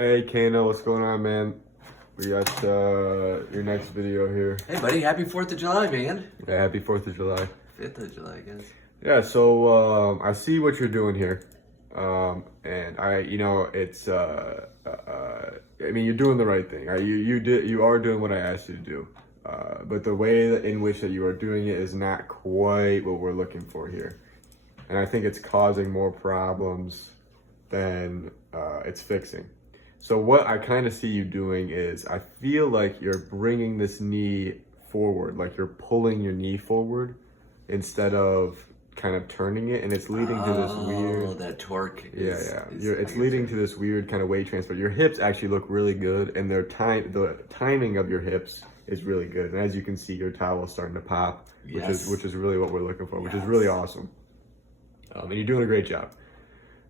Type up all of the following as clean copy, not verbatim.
Hey Kano, what's going on, man? We got your next video here. Hey, buddy, happy 4th of July, man. Yeah, happy 4th of July. 5th of July, I guess. Yeah, so I see what you're doing here. And I mean, you're doing the right thing. You are doing what I asked you to do. But the way in which that you are doing it is not quite what we're looking for here. And I think it's causing more problems than it's fixing. So what I kind of see you doing is, I feel like you're bringing this knee forward, like you're pulling your knee forward instead of kind of turning it, and it's leading to this weird. Oh, that torque. It's leading to this weird kind of weight transfer. Your hips actually look really good, and the timing of your hips is really good. And as you can see, your towel is starting to pop, which is really what we're looking for, which is really awesome. And you're doing a great job.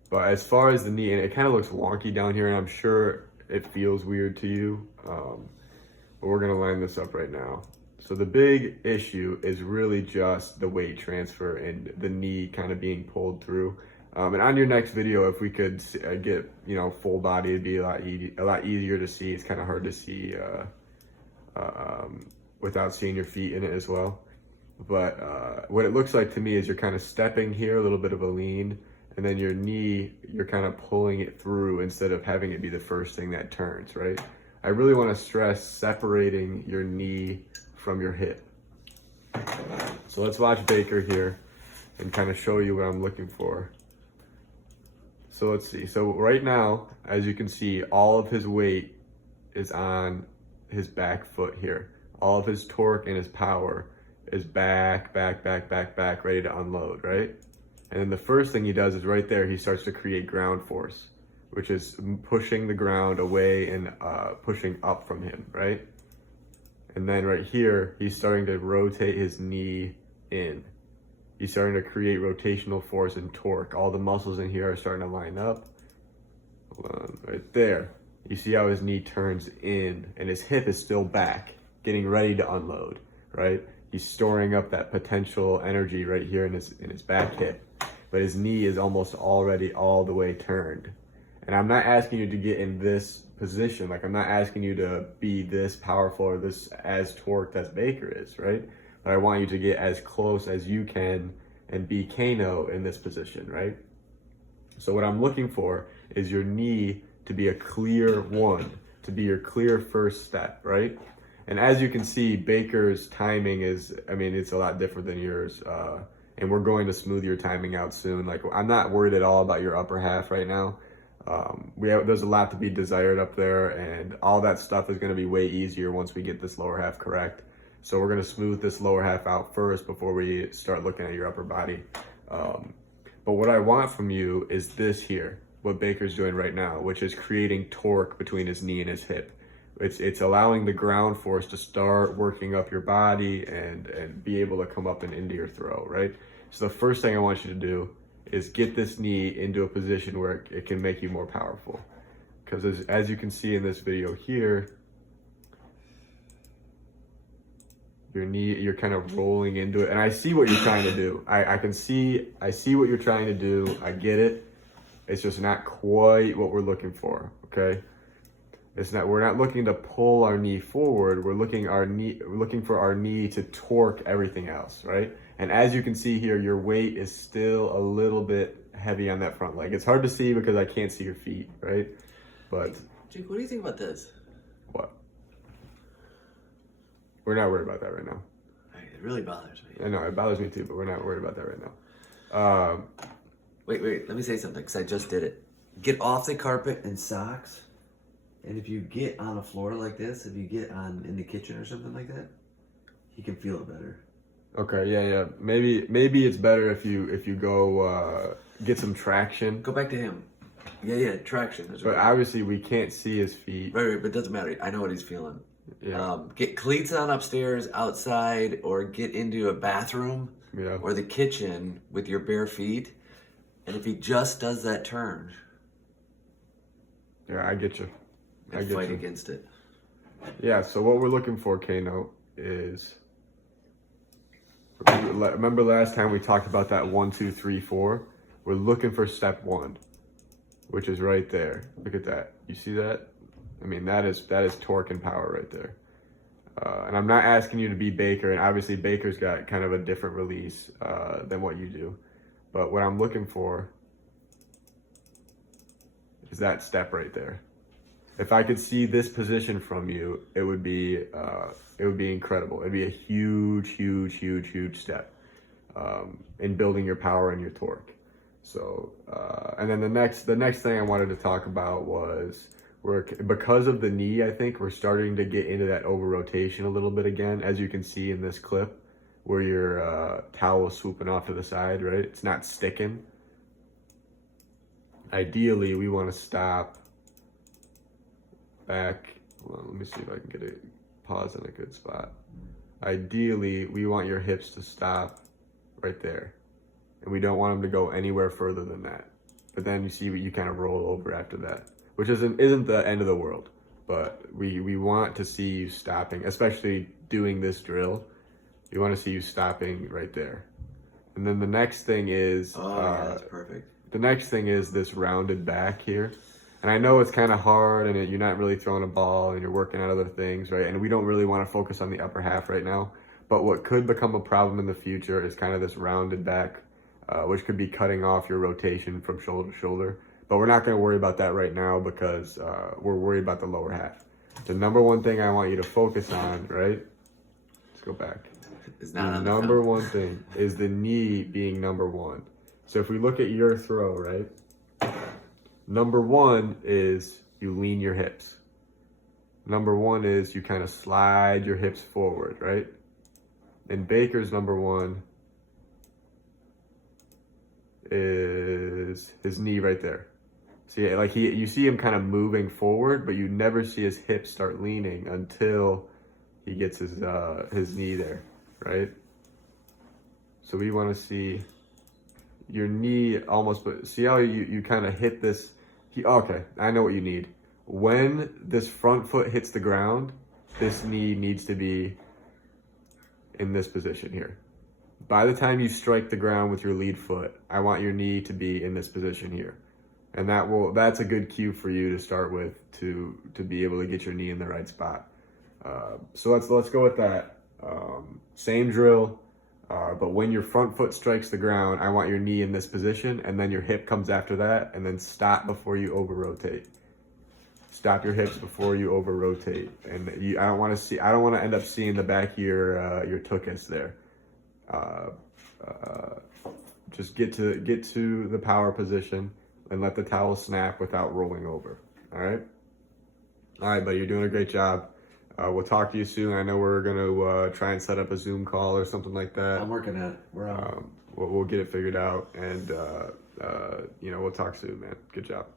But as far as the knee, and it kind of looks wonky down here, and I'm sure it feels weird to you, but we're gonna line this up right now. So the big issue is really just the weight transfer and the knee kind of being pulled through. And on your next video, if we could get, full body, it'd be a lot easier to see. It's kind of hard to see without seeing your feet in it as well. But what it looks like to me is you're kind of stepping here, a little bit of a lean, and then your knee, you're kind of pulling it through instead of having it be the first thing that turns, right? I really want to stress separating your knee from your hip. So let's watch Baker here and kind of show you what I'm looking for. So let's see. So right now, as you can see, all of his weight is on his back foot here. All of his torque and his power is back, ready to unload, right? And then the first thing he does is right there, he starts to create ground force, which is pushing the ground away and pushing up from him, right? And then right here, he's starting to rotate his knee in. He's starting to create rotational force and torque. All the muscles in here are starting to line up. Hold on, right there. You see how his knee turns in and his hip is still back, getting ready to unload, right? He's storing up that potential energy right here in his back hip. But his knee is almost already all the way turned. And I'm not asking you to get in this position. Like, I'm not asking you to be this powerful or this as torqued as Baker is, right? But I want you to get as close as you can and be Kano in this position, right? So what I'm looking for is your knee to be a clear one, to be your clear first step, right? And as you can see, Baker's timing is, it's a lot different than yours. And we're going to smooth your timing out soon. Like, I'm not worried at all about your upper half right now. There's a lot to be desired up there, and all that stuff is going to be way easier once we get this lower half correct. So we're going to smooth this lower half out first before we start looking at your upper body. But what I want from you is this here, what Baker's doing right now, which is creating torque between his knee and his hip. It's allowing the ground force to start working up your body and be able to come up and into your throw, right? So the first thing I want you to do is get this knee into a position where it can make you more powerful. Because as you can see in this video here, your knee, you're kind of rolling into it. And I see what you're trying to do. I see what you're trying to do. I get it. It's just not quite what we're looking for, okay? We're not looking to pull our knee forward. We're looking for our knee to torque everything else, right? And as you can see here, your weight is still a little bit heavy on that front leg. It's hard to see because I can't see your feet, right? But Jake, what do you think about this? What? We're not worried about that right now. It really bothers me. I know, it bothers me too, but we're not worried about that right now. Wait, let me say something, because I just did it. Get off the carpet and socks. And if you get on a floor like this, if you get in the kitchen or something like that, you can feel it better. Okay, yeah. Maybe it's better if you go get some traction. Go back to him. Yeah, traction. But obviously we can't see his feet. Right, but it doesn't matter. I know what he's feeling. Yeah. Get cleats on upstairs, outside, or get into a bathroom or the kitchen with your bare feet. And if he just does that turn. Yeah, I get you. And fight against it. Yeah, so what we're looking for, Kano, is, remember last time we talked about that 1, 2, 3, 4? We're looking for step 1. which is right there. Look at that. You see that? I mean, that is torque and power right there. And I'm not asking you to be Baker, and obviously Baker's got kind of a different release than what you do. But what I'm looking for is that step right there. If I could see this position from you, it would be incredible. It'd be a huge step in building your power and your torque. So, and then the next thing I wanted to talk about was because of the knee, I think we're starting to get into that over rotation a little bit again, as you can see in this clip where your towel is swooping off to the side, right? It's not sticking. Ideally, we want to stop back. Well, let me see if I can get a pause in a good spot. Ideally, we want your hips to stop right there. And we don't want them to go anywhere further than that. But then you see you kind of roll over after that, which isn't the end of the world. But we want to see you stopping, especially doing this drill. We want to see you stopping right there. And then the next thing is... yeah, that's perfect. The next thing is this rounded back here. And I know it's kind of hard and you're not really throwing a ball and you're working on other things, right? And we don't really want to focus on the upper half right now. But what could become a problem in the future is kind of this rounded back, which could be cutting off your rotation from shoulder to shoulder. But we're not going to worry about that right now because we're worried about the lower half. The number one thing I want you to focus on, right? Let's go back. It's not The number one thing is the knee being number one. So if we look at your throw, right? Number one is you lean your hips. Number one is you kind of slide your hips forward, right? And Baker's number one is his knee right there. See, like you see him kind of moving forward, but you never see his hips start leaning until he gets his knee there, right? So we want to see your knee almost, but see how you kind of hit this. Okay, I know what you need. When this front foot hits the ground, this knee needs to be in this position here. By the time you strike the ground with your lead foot, I want your knee to be in this position here. And that's a good cue for you to start with to be able to get your knee in the right spot. So let's go with that. Same drill. But when your front foot strikes the ground, I want your knee in this position, and then your hip comes after that, and then stop before you over rotate. Stop your hips before you over rotate, and I don't want to end up seeing the back of your tuchus there. Just get to the power position and let the towel snap without rolling over. All right, buddy, you're doing a great job. We'll talk to you soon. I know we're gonna try and set up a Zoom call or something like that. I'm working on it. We're on. We'll get it figured out, and we'll talk soon, man. Good job.